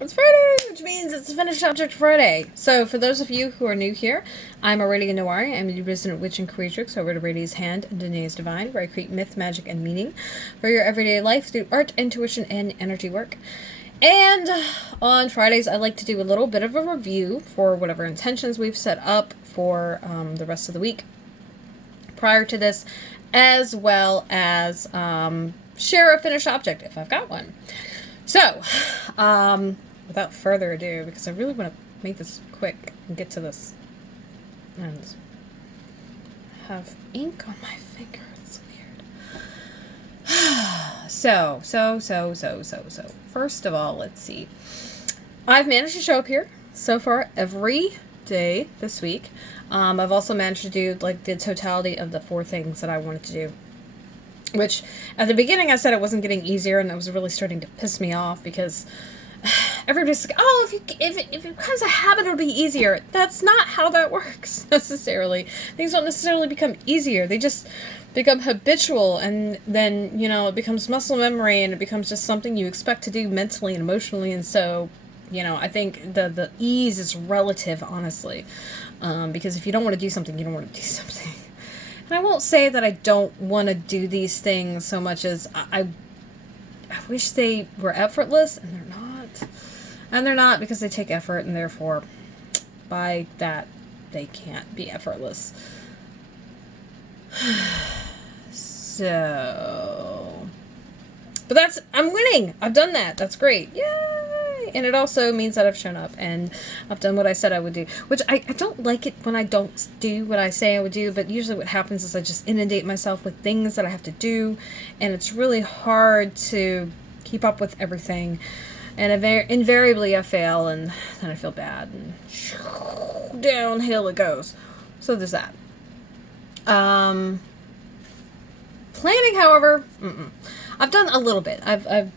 It's Friday, which means it's Finished Object Friday. So, for those of you who are new here, I'm Aradia Noari. I'm the resident witch and creatrix over to Radia's Hand and Danae's Divine, where I create myth, magic, and meaning for your everyday life through art, intuition, and energy work. And on Fridays, I like to do a little bit of a review for whatever intentions we've set up for the rest of the week prior to this, as well as share a finished object if I've got one. So, without further ado, because I really want to make this quick and get to this and have ink on my finger. It's weird. So. First of all, let's see. I've managed to show up here so far every day this week. I've also managed to do like the totality of the 4 things that I wanted to do. Which, at the beginning, I said it wasn't getting easier, and it was really starting to piss me off, because everybody's like, oh, if it becomes a habit, it'll be easier. That's not how that works, necessarily. Things don't necessarily become easier. They just become habitual, and then, it becomes muscle memory, and it becomes just something you expect to do mentally and emotionally, and so, I think the ease is relative, honestly. Because if you don't want to do something, you don't want to do something. And I won't say that I don't want to do these things so much as I wish they were effortless, and they're not. And they're not because they take effort, and therefore, by that, they can't be effortless. So... But I'm winning! I've done that! That's great! Yay! And it also means that I've shown up, and I've done what I said I would do. Which, I don't like it when I don't do what I say I would do, but usually what happens is I just inundate myself with things that I have to do, and it's really hard to keep up with everything. And invariably I fail, and then I feel bad, and downhill it goes. So there's that. Planning, however, I've done a little bit. I've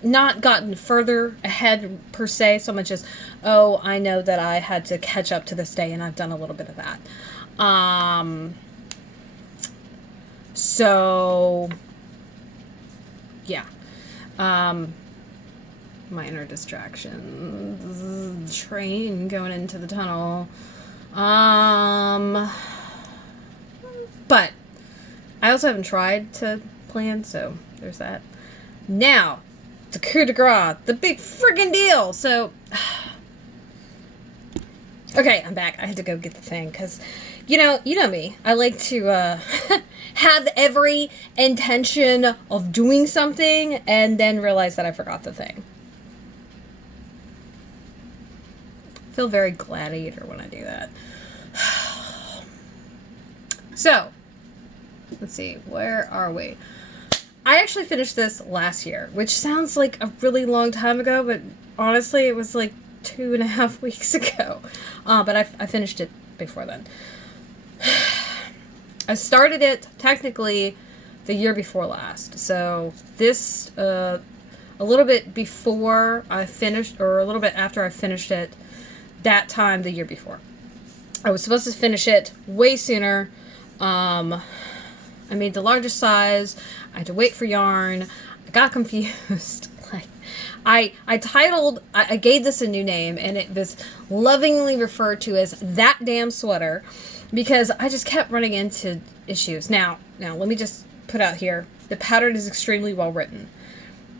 not gotten further ahead per se, so much as, oh, I know that I had to catch up to this day, and I've done a little bit of that. So, yeah. Minor distractions. Train going into the tunnel. But I also haven't tried to plan, so there's that. Now, the coup de grace, the big friggin' deal. So, okay, I'm back. I had to go get the thing, because, you know me. I like to have every intention of doing something, and then realize that I forgot the thing. I feel very gladiator when I do that. So, let's see, where are we? I actually finished this last year, which sounds like a really long time ago, but honestly, it was like 2.5 weeks ago. But I finished it before then. I started it, technically, the year before last. So this, a little bit before I finished, or a little bit after I finished it, that time the year before. I was supposed to finish it way sooner. I made the largest size. I had to wait for yarn. I got confused. I gave this a new name, and it was lovingly referred to as That Damn Sweater, because I just kept running into issues. Now, let me just put out here, the pattern is extremely well written.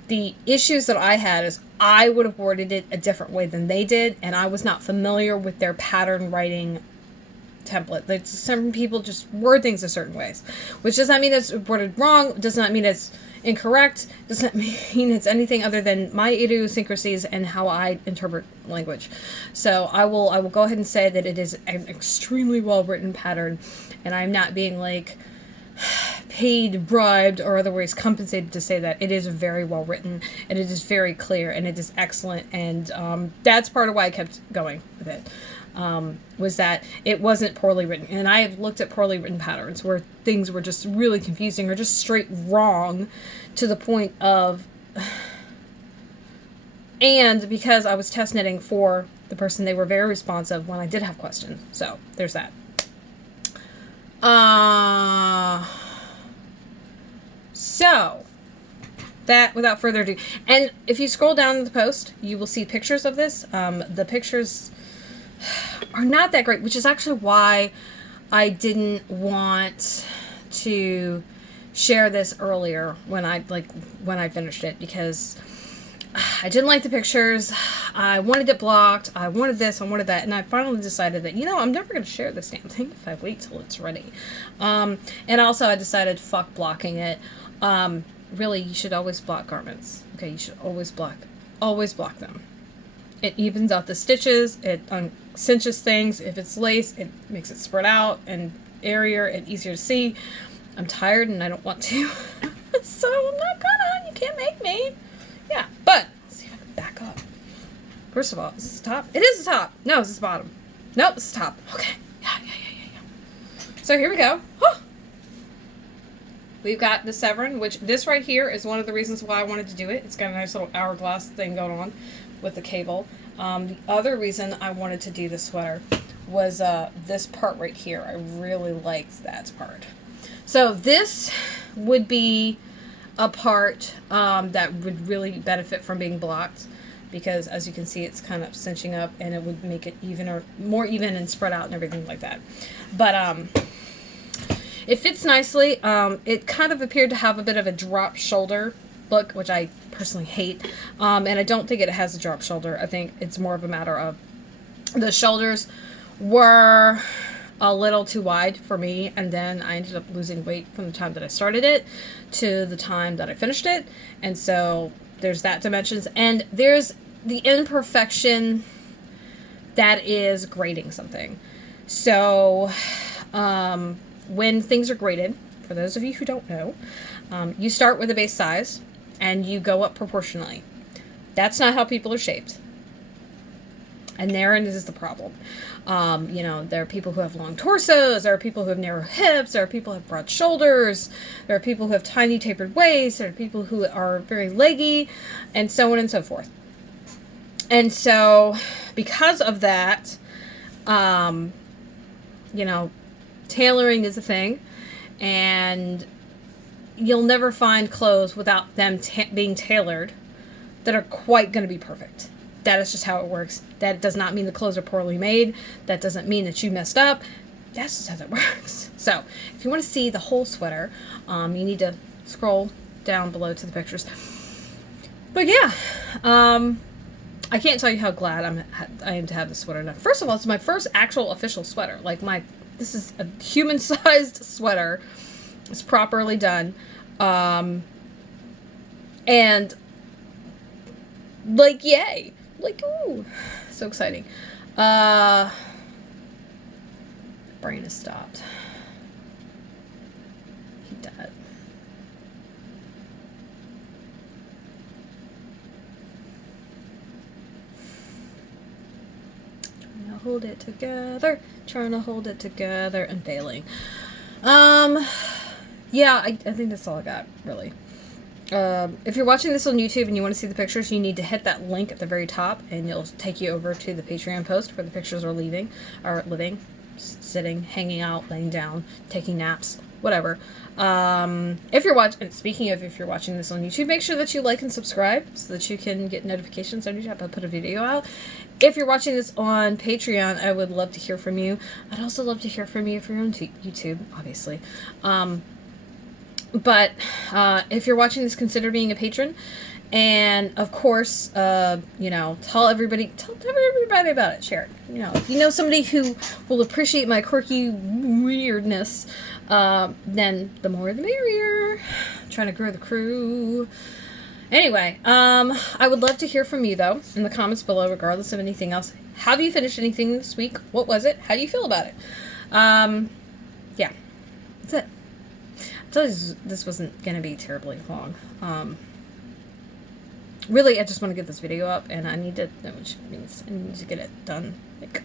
The issues that I had is I would have worded it a different way than they did, and I was not familiar with their pattern writing template. Like, some people just word things a certain ways, which does not mean it's worded wrong, does not mean it's incorrect, does not mean it's anything other than my idiosyncrasies and how I interpret language. So I will go ahead and say that it is an extremely well written pattern, and I'm not being like paid, bribed, or otherwise compensated to say that. It is very well written, and it is very clear, and it is excellent, and that's part of why I kept going with it. Was that it wasn't poorly written. And I have looked at poorly written patterns where things were just really confusing or just straight wrong to the point of... And because I was test knitting for the person, they were very responsive when I did have questions. So, there's that. So, that, without further ado, and if you scroll down the post, you will see pictures of this. The pictures are not that great, which is actually why I didn't want to share this earlier when I finished it, because I didn't like the pictures. I wanted it blocked. I wanted this. I wanted that. And I finally decided that, I'm never going to share this damn thing if I wait till it's ready. And also I decided, fuck blocking it. Really, you should always block garments. Okay, you should always block them. It evens out the stitches. It cinches things. If it's lace, it makes it spread out and airier and easier to see. I'm tired and I don't want to. So I'm not gonna. You can't make me. Yeah, but let's see if I can back up. First of all, is this the top? It is the top. No, is this the bottom? Nope, it's the top. Okay. Yeah. So here we go. Oh! We've got the Severn, which this right here is one of the reasons why I wanted to do it. It's got a nice little hourglass thing going on with the cable. The other reason I wanted to do the sweater was this part right here. I really liked that part. So this would be a part that would really benefit from being blocked, because as you can see, it's kind of cinching up, and it would make it more even and spread out and everything like that. But it fits nicely. It kind of appeared to have a bit of a drop shoulder look, which I personally hate. And I don't think it has a drop shoulder. I think it's more of a matter of the shoulders were a little too wide for me, and then I ended up losing weight from the time that I started it to the time that I finished it. And so there's that dimensions, and there's the imperfection that is grading something. So when things are graded, for those of you who don't know, you start with a base size and you go up proportionally. That's not how people are shaped. And therein is the problem. There are people who have long torsos, there are people who have narrow hips, there are people who have broad shoulders, there are people who have tiny tapered waists, there are people who are very leggy, and so on and so forth. And so, because of that, tailoring is a thing, and you'll never find clothes without them being tailored that are quite going to be perfect. That is just how it works. That does not mean the clothes are poorly made. That doesn't mean that you messed up. That's just how that works. So, if you want to see the whole sweater, you need to scroll down below to the pictures. But yeah, I can't tell you how glad I am to have this sweater done. First of all, it's my first actual official sweater. This is a human-sized sweater. It's properly done. And, yay. Ooh, so exciting. Brain has stopped. He died. Trying to hold it together, and failing. Yeah, I think that's all I got, really. If you're watching this on YouTube and you want to see the pictures, you need to hit that link at the very top, and it'll take you over to the Patreon post where the pictures are living, sitting, hanging out, laying down, taking naps, whatever. If you're watching this on YouTube, make sure that you like and subscribe so that you can get notifications every time I put a video out. If you're watching this on Patreon, I would love to hear from you. I'd also love to hear from you if you're on YouTube, obviously. But if you're watching this, consider being a patron, and of course, tell everybody about it. Share it. If you know somebody who will appreciate my quirky weirdness, then the more the merrier. I'm trying to grow the crew. Anyway, I would love to hear from you though in the comments below, regardless of anything else. Have you finished anything this week? What was it? How do you feel about it? Yeah, that's it. I told you this wasn't going to be terribly long. Really, I just want to get this video up, and which means I need to get it done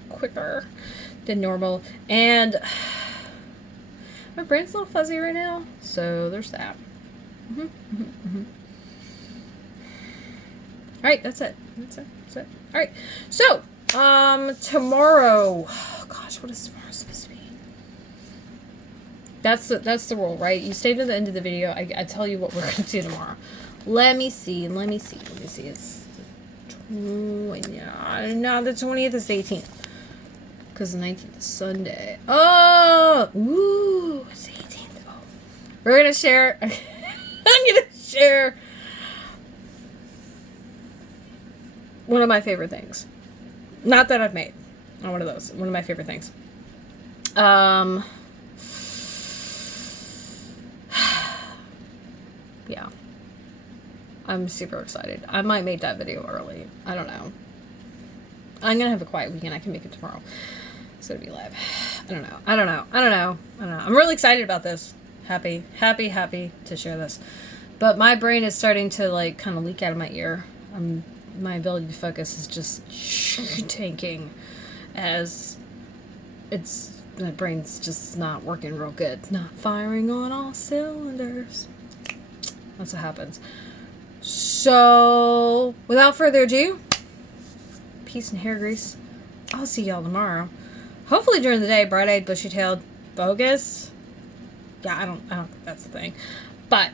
quicker than normal. And my brain's a little fuzzy right now, so there's that. All right, that's it. All right, so tomorrow. Oh gosh, what is tomorrow supposed to be? That's the rule, right? You stay to the end of the video. I tell you what we're going to do tomorrow. Let me see. It's no, the 20th is the 18th. Because the 19th is Sunday. Oh! Ooh! It's the 18th. Oh. We're going to share... I'm going to share... one of my favorite things. Not that I've made. Not one of those. One of my favorite things. Yeah. I'm super excited. I might make that video early. I don't know. I'm gonna have a quiet weekend. I can make it tomorrow. It's gonna be live. I don't know. I'm really excited about this. Happy to share this. But my brain is starting to like kind of leak out of my ear. My ability to focus is just tanking as my brain's just not working real good. It's not firing on all cylinders. That's what happens. So, without further ado, peace and hair grease. I'll see y'all tomorrow. Hopefully during the day, bright-eyed, bushy-tailed, bogus. Yeah, I don't think that's the thing. But